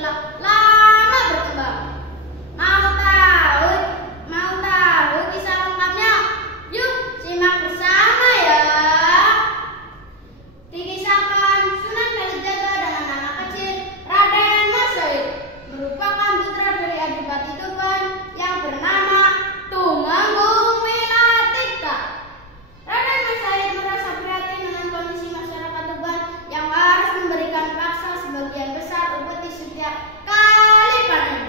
setelah lama berkembang. Mau tahu kisah lengkapnya? Yuk simak bersama ya. Dikisahkan Sunan Kalijaga dan anak kecil Raden Mas Said merupakan putra dari Adipati Tuban yang bernama Tumenggung Wilatika. Raden Mas Said merasa prihatin dengan kondisi masyarakat Tuban yang harus memberikan paksa sebagian besar upeti setiap kali panen.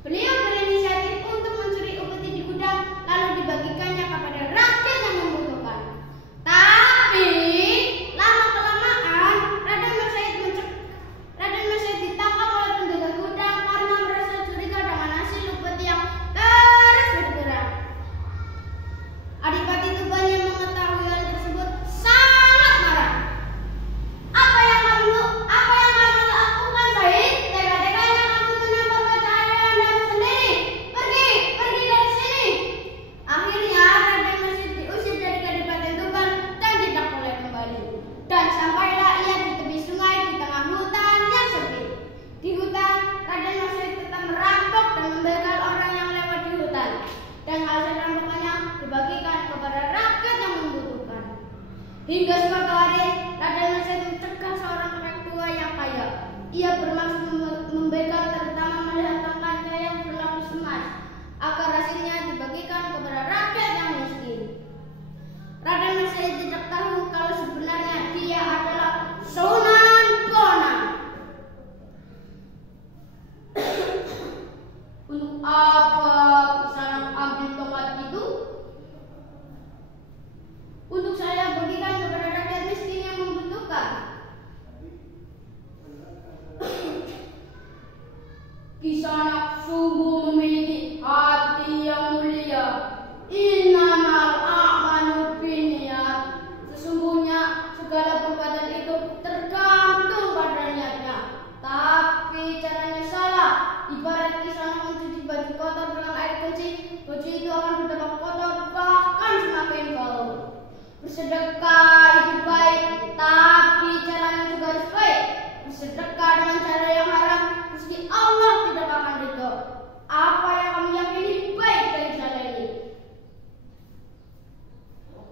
Beliau berinisiatif untuk mencuri upeti di gudang lalu dibagikannya kepada rakyat yang membutuhkan. Tapi lama-kelamaan Raden Mas Said ditangkap oleh penjaga gudang karena merasa curiga dengan hasil upeti yang terus berkurang. Adipati Tuban yang mengetahui hal tersebut sangat marah. Apa yang kamu lakukan, Said? Tega-teganya kamu menampar wajah ayah sendiri. Pergi dari sini. Akhirnya Raden Mas Said diusir dari Kadipaten Tuban dan tidak boleh kembali. Dan sampailah ia di tepi sungai di tengah hutan yang sepi. Di hutan, Raden Mas Said tetap merampok dan membegal orang yang lewat di hutan. Dan hasil rampokannya dibagikan kepada rakyat yang membutuhkan. Hingga suatu hari, Raden Mas Said mencegah seorang kakek tua yang kaya. Ia bermaksud membegal terutama melihat kancah yang berlapis emas, agar hasilnya dibagikan kepada rakyat yang miskin. Raden Mas Said tidak tahu kalau sebenarnya dia adalah Sunan Bonang. Untuk apa Kisanak ambil tongkat itu? Untuk saya bagikan kepada rakyat miskin yang membutuhkan. Kisanak sungguh memiliki hati yang mulia. Innamal a'malu binniyat. Sesungguhnya segala perbuatan itu tergantung pada niatnya. Tapi caranya salah. Ibarat Kisanak mencuci baju kotor dengan air kencing, baju itu akan berdampak kotor bahkan semakin bau. Bersedekah itu baik, tapi caranya juga harus baik. Bersedekah dengan cara yang haram, meski Allah tidak akan ridho. Apa yang kamu yakini baik dari cara ini?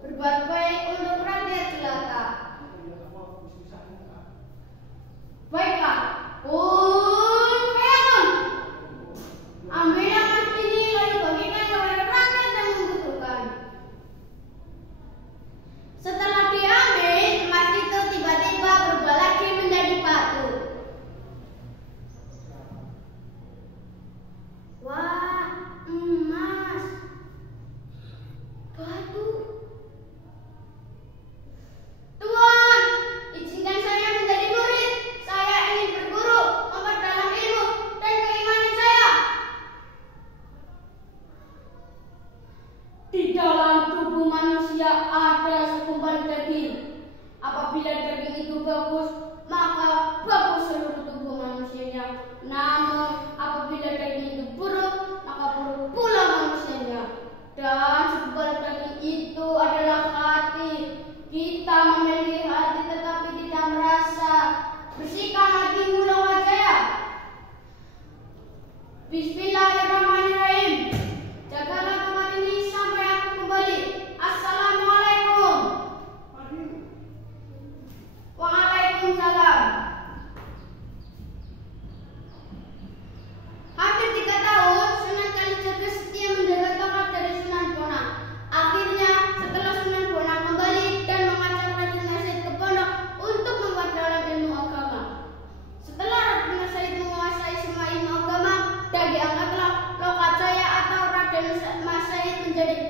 Berbuat baik untuk rakyat jelata. Baiklah, ambil emas ini lalu bagikan kepada rakyat yang membutuhkan. Setelah diambil, emas itu tiba-tiba berubah lagi menjadi batu. Wah, emas, batu. Tuan, izinkan saya menjadi murid. Saya ingin berguru, memperdalam ilmu dan keimanan saya. Di dalam tubuh manusia ada segumpal daging. Apabila daging itu bagus, maka bagus seluruh tubuh manusianya. Namun apabila daging itu buruk, maka buruk pula manusianya. Dan segumpal daging itu adalah hati. Kita memiliki hati tetapi tidak merasa. Bersihkan hatimu lawan saya. Bismillahirrahmanirrahim. Jagalah tempat ini sampai aku kembali. Assalamualaikum. Waalaikumsalam. Hampir 3 tahun Sunan Kalijaga setia menjaga tongkat dari Sunan Bonang. Akhirnya setelah Sunan Bonang kembali dan mengajak Raden Mas Said ke pondok untuk memperdalam ilmu agama. Setelah Raden Mas Said menguasai semua ilmu agama dan diangkatlah Lokajaya atau Raden Mas Said menjadi